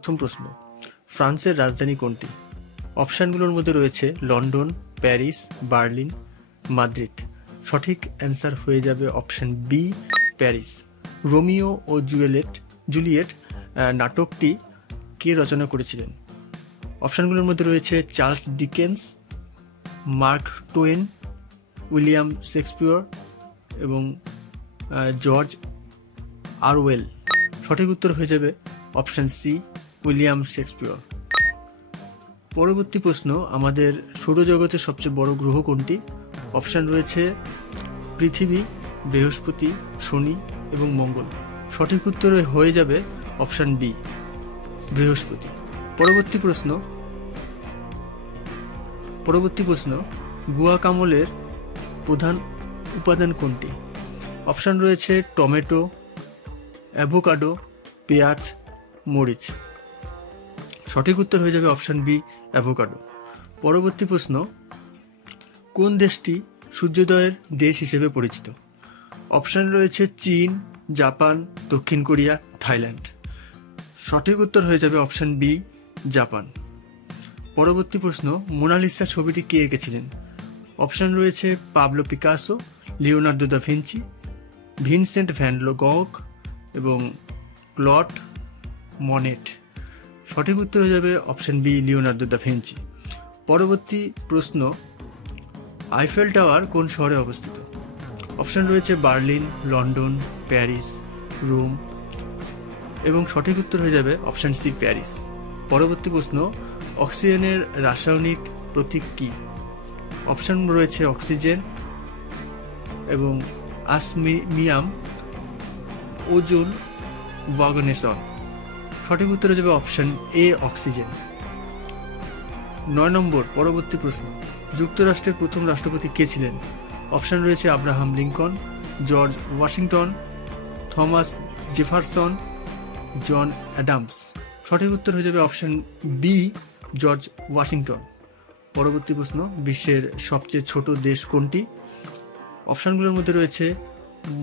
প্রথম প্রশ্ন, ফ্রান্সের রাজধানী কোনটি? অপশানগুলোর মধ্যে রয়েছে লন্ডন, প্যারিস, বার্লিন, মাদ্রিদ। সঠিক অ্যান্সার হয়ে যাবে অপশান বি, প্যারিস। রোমিও ও জুলিয়েট নাটকটি কে রচনা করেছিলেন? অপশানগুলোর মধ্যে রয়েছে Charles Dickens, mark two one, William Shakespeare এবং জর্জ অরওয়েল। সঠিক উত্তর হয়ে যাবে অপশান সি, উইলিয়াম শেক্সপিয়র। পরবর্তী প্রশ্ন, আমাদের সৌরজগতের সবচেয়ে বড় গ্রহ কোনটি? অপশান রয়েছে পৃথিবী, বৃহস্পতি, শনি এবং মঙ্গল। সঠিক উত্তর হয়ে যাবে অপশান বি, বৃহস্পতি। পরবর্তী প্রশ্ন, গুয়াকামোলের প্রধান উপাদান কোনটি? অপশান রয়েছে টমেটো, অ্যাভোকাডো, পেঁয়াজ, মরিচ। সঠিক উত্তর হয়ে যাবে অপশান বি, অ্যাভোকাডো। পরবর্তী প্রশ্ন, কোন দেশটি সূর্যোদয়ের দেশ হিসেবে পরিচিত? অপশান রয়েছে চীন, জাপান, দক্ষিণ কোরিয়া, থাইল্যান্ড। সঠিক উত্তর হয়ে যাবে অপশান বি, জাপান। পরবর্তী প্রশ্ন, মোনালিসা ছবিটি কে এঁকেছিলেন? অপশান রয়েছে Pablo Picasso, Leonardo da Vinci, Vincent van Gogh এবং ক্লড মনেট। সঠিক উত্তর হয়ে যাবে option B, Leonardo da Vinci. পরবর্তী প্রশ্ন, আইফেল টাওয়ার কোন শহরে অবস্থিত? অপশান রয়েছে বার্লিন, লন্ডন, প্যারিস, রোম এবং সঠিক উত্তর হয়ে যাবে অপশান সি, প্যারিস। পরবর্তী প্রশ্ন, অক্সিজেনের রাসায়নিক প্রতীক কি? অপশান রয়েছে অক্সিজেন এবং আসমিয়াম, ওজোন, ওয়াগনেসন। সঠিক উত্তর হয়ে যাবে অপশান এ, অক্সিজেন। 9 নম্বর পরবর্তী প্রশ্ন, যুক্তরাষ্ট্রের প্রথম রাষ্ট্রপতি কে ছিলেন? অপশান রয়েছে Abraham Lincoln, George Washington, Thomas Jefferson, John Adams. সঠিক উত্তর হয়ে যাবে অপশান বি, জর্জ ওয়াশিংটন। পরবর্তী প্রশ্ন, বিশ্বের সবচেয়ে ছোট দেশ কোনটি? অপশানগুলোর মধ্যে রয়েছে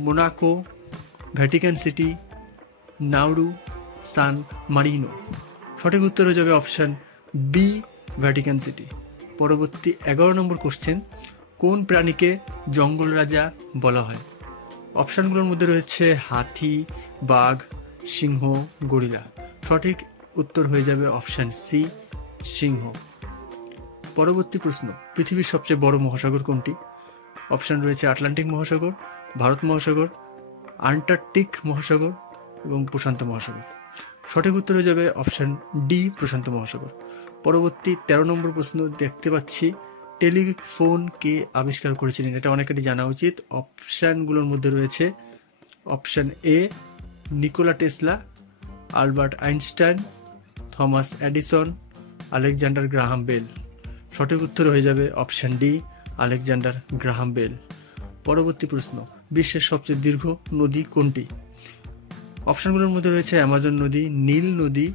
মোনাকো, ভ্যাটিকান সিটি, নাউরু, সান মারিনো। সঠিক উত্তর হয়ে যাবে অপশান বি, ভ্যাটিকান সিটি। পরবর্তী 11 নম্বর কোশ্চেন, কোন প্রাণীকে জঙ্গল রাজা বলা হয়? অপশানগুলোর মধ্যে রয়েছে হাতি, বাঘ, সিংহ, গরিলা। সঠিক উত্তর হয়ে যাবে অপশান সি, সিংহ। পরবর্তী প্রশ্ন, পৃথিবীর সবচেয়ে বড় মহাসাগর কোনটি? অপশান রয়েছে আটলান্টিক মহাসাগর, ভারত মহাসাগর, আন্টার্কটিক মহাসাগর এবং প্রশান্ত মহাসাগর। সঠিক উত্তর হয়ে যাবে অপশান ডি, প্রশান্ত মহাসাগর। পরবর্তী 13 নম্বর প্রশ্ন, দেখতে পাচ্ছি টেলিফোন কে আবিষ্কার করেছিলেন? এটা অনেকেরই জানা উচিত। অপশানগুলোর মধ্যে রয়েছে option A, Nikola Tesla, Albert Einstein, Thomas Edison, Alexander Graham Bell. সঠিক উত্তর হয়ে যাবে option D, Alexander Graham Bell. পরবর্তী প্রশ্ন, বিশ্বের সবচেয়ে দীর্ঘ নদী কোনটি? অপশানগুলোর মধ্যে রয়েছে অ্যামাজন নদী, নীল নদী,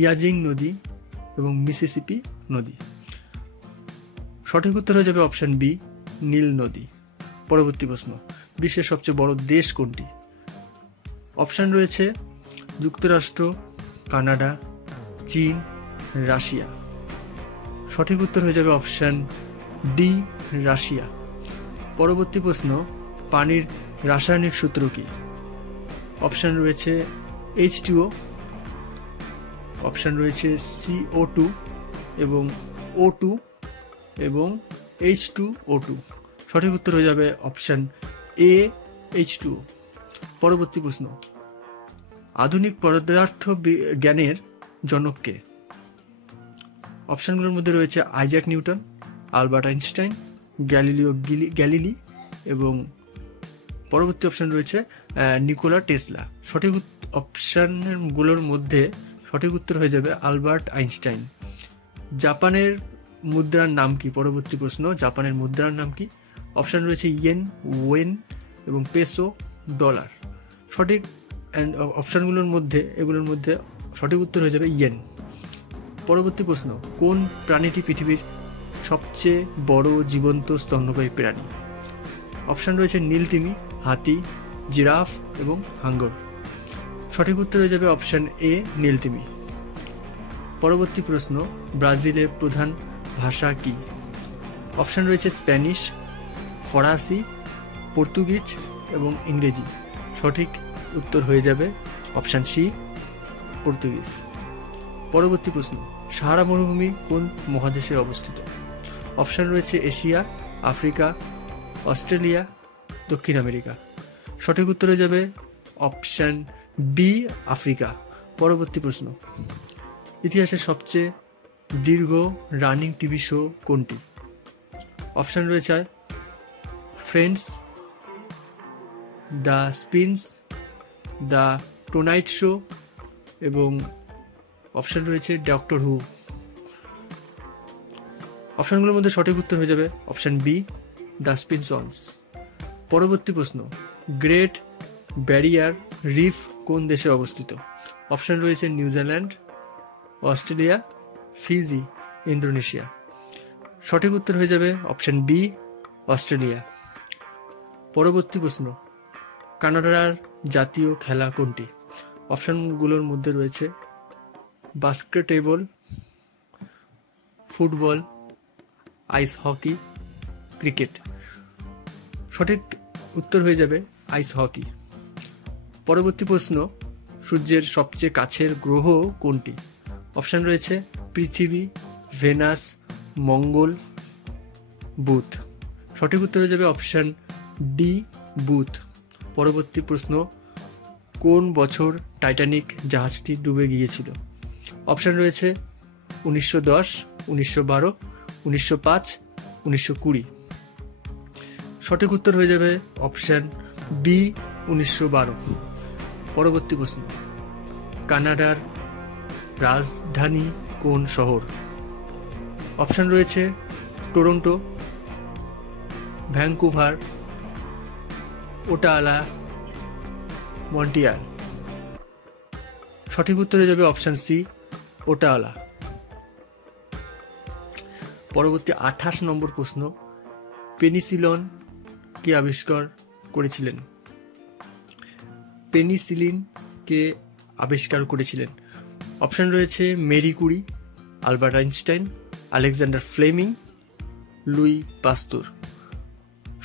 ইয়াজিং নদী এবং মিসিসিপি নদী। সঠিক উত্তর হয়ে যাবে অপশান বি, নীল নদী। পরবর্তী প্রশ্ন, বিশ্বের সবচেয়ে বড় দেশ কোনটি? অপশান রয়েছে যুক্তরাষ্ট্র, কানাডা, চীন, রাশিয়া। সঠিক উত্তর হয়ে যাবে অপশান ডি, রাশিয়া। পরবর্তী প্রশ্ন, পানির রাসায়নিক সূত্র কি? অপশান রয়েছে H2O, অপশান রয়েছে CO2 এবং O2 এবং H2O2। সঠিক উত্তর হয়ে যাবে অপশান এ, H2O। পরবর্তী প্রশ্ন, আধুনিক পদার্থ জ্ঞানের জনক কে? অপশানগুলোর মধ্যে রয়েছে Isaac Newton, Albert Einstein, Galileo Galilei এবং পরবর্তী অপশান রয়েছে নিকোলা টেসলা। সঠিক অপশানগুলোর মধ্যে সঠিক উত্তর হয়ে যাবে আলবার্ট আইনস্টাইন। জাপানের মুদ্রার নাম কি? পরবর্তী প্রশ্ন, জাপানের মুদ্রার নাম কি? অপশান রয়েছে ইয়েন, ওয়েন এবং পেসো, ডলার। সঠিক অপশানগুলোর মধ্যে সঠিক উত্তর হয়ে যাবে ইয়েন। পরবর্তী প্রশ্ন, কোন প্রাণীটি পৃথিবীর সবচেয়ে বড় জীবন্ত স্তন্যপায়ী প্রাণী? অপশান রয়েছে নীলতিমি, হাতি, জিরাফ এবং হাঙ্গর। সঠিক উত্তর হয়ে যাবে অপশান এ, নীলতিমি। পরবর্তী প্রশ্ন, ব্রাজিলের প্রধান ভাষা কি? অপশন রয়েছে স্প্যানিশ, ফরাসি, পর্তুগিজ এবং ইংরেজি। সঠিক উত্তর হয়ে যাবে অপশন সি, পর্তুগিজ। পরবর্তী প্রশ্ন, সাহারা মরুভূমি কোন মহাদেশে অবস্থিত? অপশন রয়েছে এশিয়া, আফ্রিকা, অস্ট্রেলিয়া, দক্ষিণ আমেরিকা। সঠিক উত্তর হয়ে যাবে অপশন বি, আফ্রিকা। পরবর্তী প্রশ্ন, ইতিহাসের সবচেয়ে দীর্ঘ রানিং টিভি শো কোনটি? অপশন রয়েছে friends, the spins, the tonight show এবং অপশন রয়েছে ডক্টর হু। অপশনগুলোর মধ্যে সঠিক উত্তর হয়ে যাবে অপশন বি, দ্য স্পিনসন্স। পরবর্তী প্রশ্ন, গ্রেট ব্যারিয়ার রিফ কোন দেশে অবস্থিত? অপশন রয়েছে নিউজিল্যান্ড, অস্ট্রেলিয়া, ফিজি, ইন্দোনেশিয়া। সঠিক উত্তর হয়ে যাবে অপশন বি, অস্ট্রেলিয়া। পরবর্তী প্রশ্ন, কানাডার জাতীয় খেলা কোনটি? অপশনগুলোর মধ্যে রয়েছে basketball, football, ice hockey, cricket. সঠিক উত্তর হয়ে যাবে আইস হকি। পরবর্তী প্রশ্ন, সূর্যের সবচেয়ে কাছের গ্রহ কোনটি? অপশন রয়েছে পৃথিবী, ভেনাস, মঙ্গল, বুধ। সঠিক উত্তর হয়ে যাবে অপশন ডি, বুধ। পরবর্তী প্রশ্ন, কোন বছর টাইটানিক জাহাজটি ডুবে গিয়েছিল? অপশন রয়েছে 1910, 1912, 1905, 1920। সঠিক উত্তর হয়ে যাবে অপশন বি, 1912। পরবর্তী প্রশ্ন, কানাডার রাজধানী কোন শহর? অপশন রয়েছে টরন্টো, ভ্যাঙ্কুভার, ওটাওয়া, মন্ট্রিয়াল। সঠিক উত্তর হয়ে যাবে অপশন সি, ওটাওয়া। পরবর্তী 28 নম্বর প্রশ্ন, পেনিসিলিন কে আবিষ্কার করেছিলেন? পেনিসিলিন কে আবিষ্কার করেছিলেন? অপশন রয়েছে Marie Curie, Albert Einstein, Alexander Fleming, Louis Pasteur.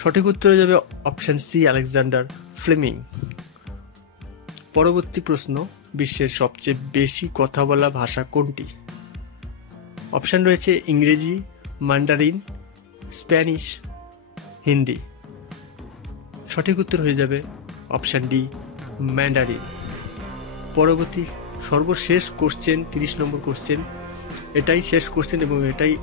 সঠিক উত্তর হয়ে যাবে অপশন সি, আলেকজান্ডার ফ্লেমিং। পরবর্তী প্রশ্ন, বিশ্বের সবচেয়ে বেশি কথা বলা ভাষা কোনটি? অপশন রয়েছে ইংরেজি, মান্ডারিন, স্প্যানিশ, হিন্দি। সঠিক উত্তর হয়ে যাবে অপশন ডি, ম্যান্ডারিন। পরবর্তী সর্বশেষ কোশ্চেন, 30 নম্বর কোশ্চেন। এটাই শেষ কোশ্চেন এবং এটাই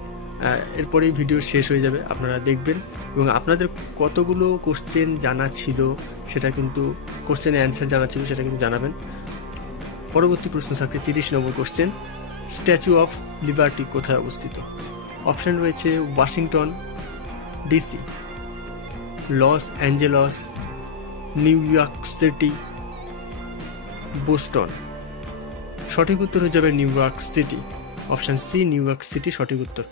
এরপরেই ভিডিও শেষ হয়ে যাবে, আপনারা দেখবেন এবং আপনাদের কতগুলো কোশ্চেন জানা ছিল সেটা কিন্তু, কোশ্চেনের অ্যান্সার জানা ছিল সেটা কিন্তু জানাবেন। পরবর্তী প্রশ্ন থাকছে 30 number question, Statue of Liberty কোথায় অবস্থিত? অপশন রয়েছে Washington DC, Los Angeles, New York City, Boston. সঠিক উত্তর হয়ে যাবে New York City. Option C, New York City সঠিক উত্তর।